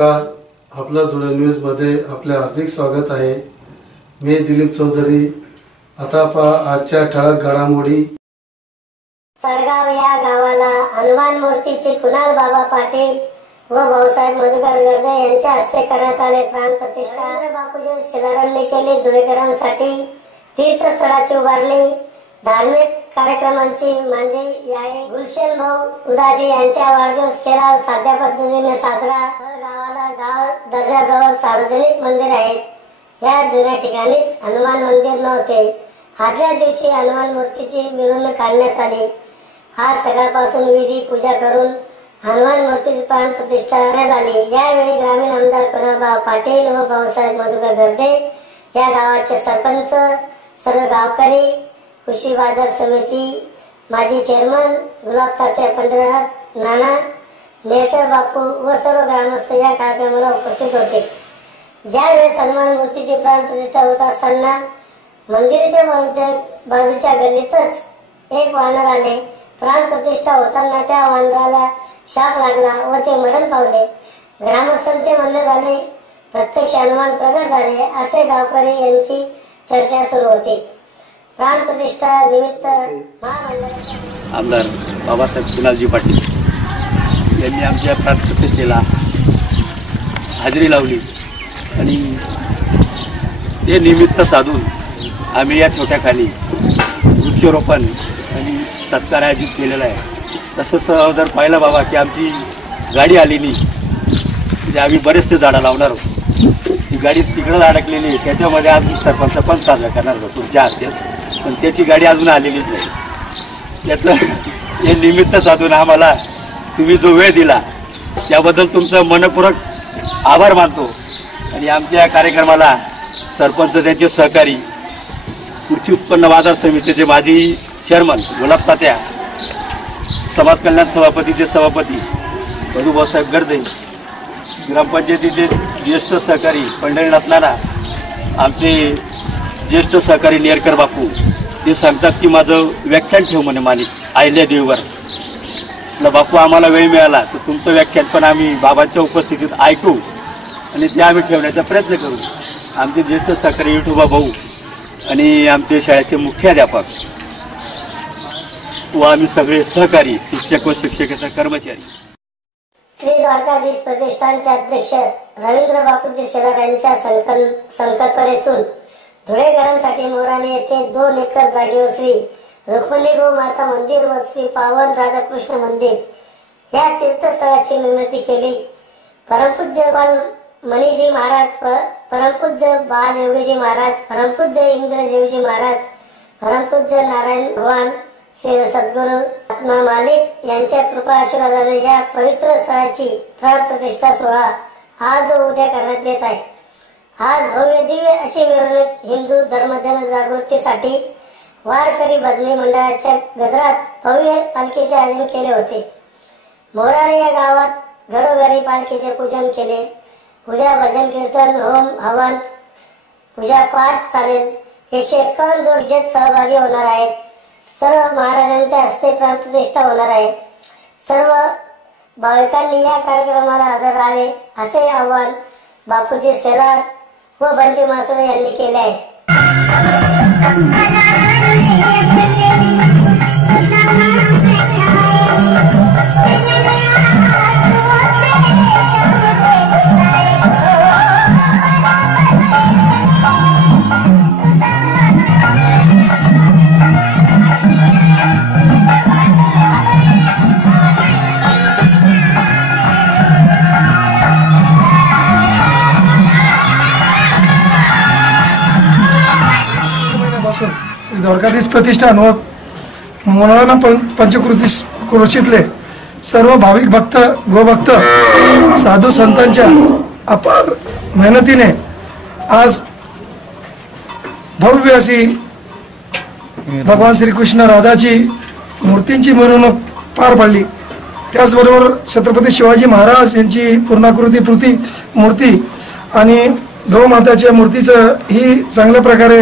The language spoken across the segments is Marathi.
नमस्कार, आपलं धुळे न्यूजमध्ये आपले हार्दिक स्वागत आहे। मी दिलीप चौधरी। आता आजच्या ठळक घडामोडी। सडगाव या गावाला हनुमान मूर्तीची कुणाल बाबा पाटील व भाऊसाहेब मधुकर गर्दे यांच्या हस्ते करण्यात आले प्राण प्रतिष्ठा। बापूजी शिलारांनी केली धुळेकरांसाठी तीर्थस्थळाची उभारणी, धार्मिक कार्यक्रमांची म्हणजे याळे गुलशन भाऊ उदासी यांच्या वाढदिवस केला साध्या पद्धतीने साजरा। गावाला गाव दर्जाजवळ सार्वजनिक मंदिर आहे। या जुन्या ठिकाणीच हनुमान मंदिर नव्हते। आदल्या दिवशी हनुमान मूर्तीची मिरवणूक काढण्यात आली। आज सकाळपासून विधी पूजा करून हनुमान मूर्तीची प्राण प्रतिष्ठा करण्यात आली। यावेळी ग्रामीण आमदार कुणाल पाटील व भाऊसाहेब मधुकर गर्दे या गावाचे सरपंच, सर्व गावकरी, कृषी बाजार समिती माजी चेअरमन गुलाब तात्या पंढरनाथ नाना, मेहकर बापू व सर्व ग्रामस्थ या कार्यक्रमाला उपस्थित होते। ज्यावेळेस हनुमान मूर्तीची प्राण प्रतिष्ठा होत असताना मंदिराच्या बाजूच्या गल्लीतच एक वानर आले। प्राण प्रतिष्ठा होताना त्या वानराला शाप लागला व ते मरण पावले। ग्रामस्थांचे म्हणणे झाले प्रत्यक्ष हनुमान प्रगट झाले असे गावकरी यांची चर्चा सुरू होती। प्राण प्रतिष्ठा निमित्त आमदार बाबासाहेब कुणालजी पाटील यांनी आमच्या प्राण प्रतिष्ठेला हजेरी लावली आणि ते निमित्त साधून आम्ही या छोट्याखाली वृक्षारोपण आणि सत्कार आयोजित केलेला आहे। तसंच जर पाहिलं बाबा की आमची गाडी आली नाही म्हणजे आम्ही बरेचसे झाडं लावणार होतो। ती गाडी तिकडं अडकलेली आहे, त्याच्यामध्ये अजून सरपंच पण साजरा करणार होतो तुमच्या हस्ते, पण त्याची गाडी अजून आलेलीच नाही। त्याचं हे निमित्त साधून आम्हाला तुम्ही जो वेळ दिला त्याबद्दल तुमचं मनपूर्वक आभार मानतो। आणि आमच्या कार्यक्रमाला सरपंच, त्यांचे सहकारी, कृषी उत्पन्न बाजार समितीचे माजी चेअरमन गुलाब तात्या, समाज कल्याण सभापतीचे सभापती भाऊसाहेब गर्दे, ग्रामपंचायतीचे ज्येष्ठ सहकारी पंढरनाथ नाना, आमचे ज्येष्ठ सहकारी नेरकर बापू, ते सांगतात की माझं व्याख्यान ठेव म्हणे मालिक आयल्या देवीवर। बापू आम्हाला वेळ मिळाला तर तुमचं व्याख्यान पण आम्ही बाबांच्या उपस्थितीत ऐकू आणि ते आम्ही ठेवण्याचा प्रयत्न करू। आमचे ज्येष्ठ सहकारी विठोबा भाऊ आणि आमचे शाळेचे मुख्याध्यापक व आम्ही सगळे सहकारी, शिक्षक व शिक्षकेतर कर्मचारी। श्री द्वारकाधीश प्रतिष्ठानचे अध्यक्ष रवींद्र बापूजी शेलार यांच्या संकल्पनेतून धुळेकरांसाठी मोराणे येथे 2 एकर जागेवर श्री रुक्मिणी गो माता मंदिर व श्री पावन राधाकृष्ण मंदिर या तीर्थस्थळाची निर्मिती केली। परमपूज्य बाल मणिजी महाराज, परमपूज्य बाल योगीजी महाराज, परमपूज्य इंद्रदेवजी महाराज, परमपूज्य नारायण भगवान श्री सद्गुरु आत्मा मालिक यांच्या कृपा आशीर्वादाने या पवित्र स्थळाची प्राण प्रतिष्ठा सोहळा आज व उद्या करण्यात येत आहे। आज भव्य दिव्य अशी मिरवणूक हिंदू धर्म जनजागृतीसाठी वारकरी भजनी मंडळाच्या गजरात भव्य पालखीचे आयोजन केले होते। मोराणे या गावात घरोघरी पालखीचे पूजन केले। उद्या भजन कीर्तन, होम हवन, पूजा पाठ चालेल। 151 जोडीचे सहभागी होणार आहेत। सर्व महाराजांच्या हस्ते प्राण प्रतिष्ठा होणार आहे। सर्व भाविकांनी या कार्यक्रमाला हजर राहावे असे आवाहन बापूजी शेलार व बंटी मासुळे यांनी केले आहे। श्री द्वारकाधीश प्रतिष्ठान व मनोरंजन पंचकृषीतले सर्व भाविक भक्त, गोभक्त, साधू संतांच्या अपार मेहनतीने आज भव्य अशी भगवान श्रीकृष्ण राधाची मूर्तींची मिरवणूक पार पडली। त्याचबरोबर छत्रपती शिवाजी महाराज यांची पूर्णाकृती मूर्ती आणि गौमाताच्या मूर्तीचं ही चांगल्या प्रकारे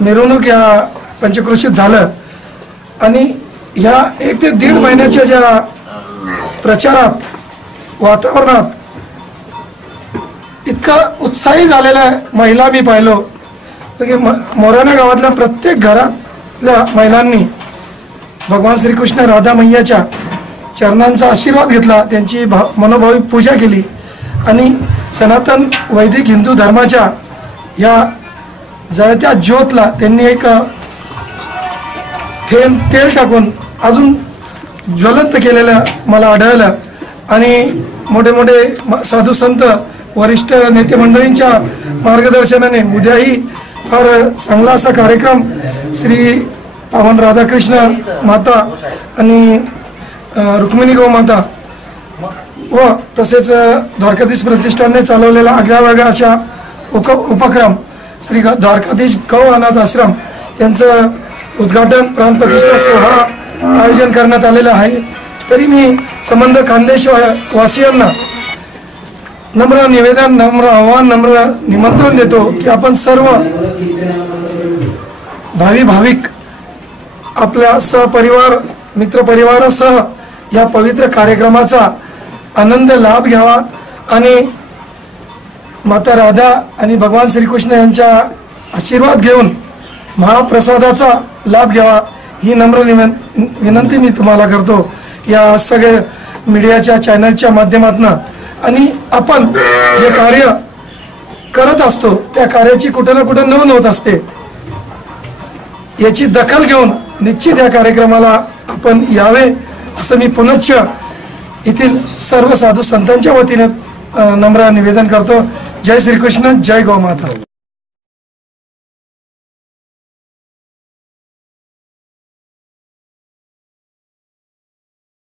मिरवणूक या पंचक्रोशीत झालं। आणि ह्या 1 ते 1.5 महिन्याच्या ज्या प्रचारात वातावरणात इतका उत्साही झालेल्या महिला मी पाहिलो की मोराणा गावातल्या प्रत्येक घरातल्या महिलांनी भगवान श्रीकृष्ण राधा मैयाच्या चरणांचा आशीर्वाद घेतला, त्यांची मनोभाविक पूजा केली आणि सनातन वैदिक हिंदू धर्माच्या या जळत्या ज्योतला त्यांनी एक थेंब तेल टाकून अजून ज्वलंत केलेलं मला आढळलं. आणि मोठे मोठे साधू संत वरिष्ठ नेते मंडळींच्या मार्गदर्शनाने उद्याही फार चांगला असा कार्यक्रम श्री पावन राधाकृष्ण माता आणि रुक्मिणी गौ माता व तसेच द्वारकाधीश प्रतिष्ठानने चालवलेला आगळ्यावेगळ्या अशा उपक्रम श्री द्वारकाधीश गौ अनाथ आश्रम यांचं उद्घाटन प्राणप्रतिष्ठा सोहळा आयोजन करण्यात आलेलं आहे. तरी मी संबंध खानदेश वासियांना नम्र निवेदन, नम्र आव्हान, नम्र निमंत्रण देतो की आपण सर्व भाविक आपल्या सहपरिवार मित्रपरिवारासह या पवित्र कार्यक्रमाचा आनंद लाभ घ्यावा आणि माता राधा आणि भगवान श्रीकृष्ण यांच्या आशीर्वाद घेऊन महाप्रसादाचा लाभ घ्यावा ही नम्र विनंती मी तुम्हाला करतो या सगळ्या मीडियाच्या चॅनलच्या माध्यमातून. आणि आपण जे कार्य करत असतो त्या कार्याची कुठे ना कुठे नोंद होत असते, याची दखल घेऊन निश्चित या कार्यक्रमाला आपण यावे असं मी पुनश्च येथील सर्व साधू संतांच्या वतीने नम्र निवेदन करतो. जय श्रीकृष्ण, जय गौमाता.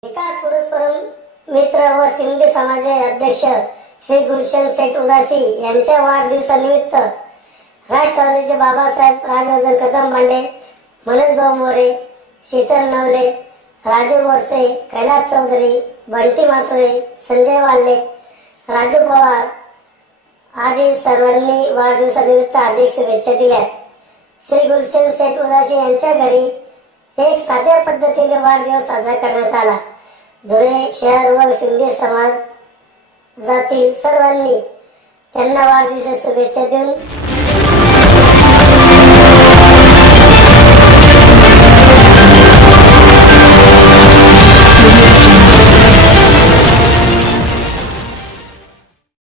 विकास पुरुष परम मित्र व सिंधी समाजाचे अध्यक्ष श्री गुलशन सेठ उदासी यांच्या वाढदिवसानिमित्त राष्ट्रवादीचे बाबासाहेब राजवर्धन कदम मांडे, मनोज भाऊ मोरे, शीतल नवले, राजू बोरसे, कैलास चौधरी, बंटी मासुळे, संजय वाल्ले, राजू पवार आदी सर्वांनी वाढदिवसानिमित्त हार्दिक शुभेच्छा दिल्या. श्री गुलशन सेठ उदासी यांच्या घरी एक साध्या पद्धतीने वाढदिवस साजरा करण्यात आला. धुळे शहर व सिंधी समाज जातील सर्वांनी त्यांना वाढदिवसाच्या शुभेच्छा देऊन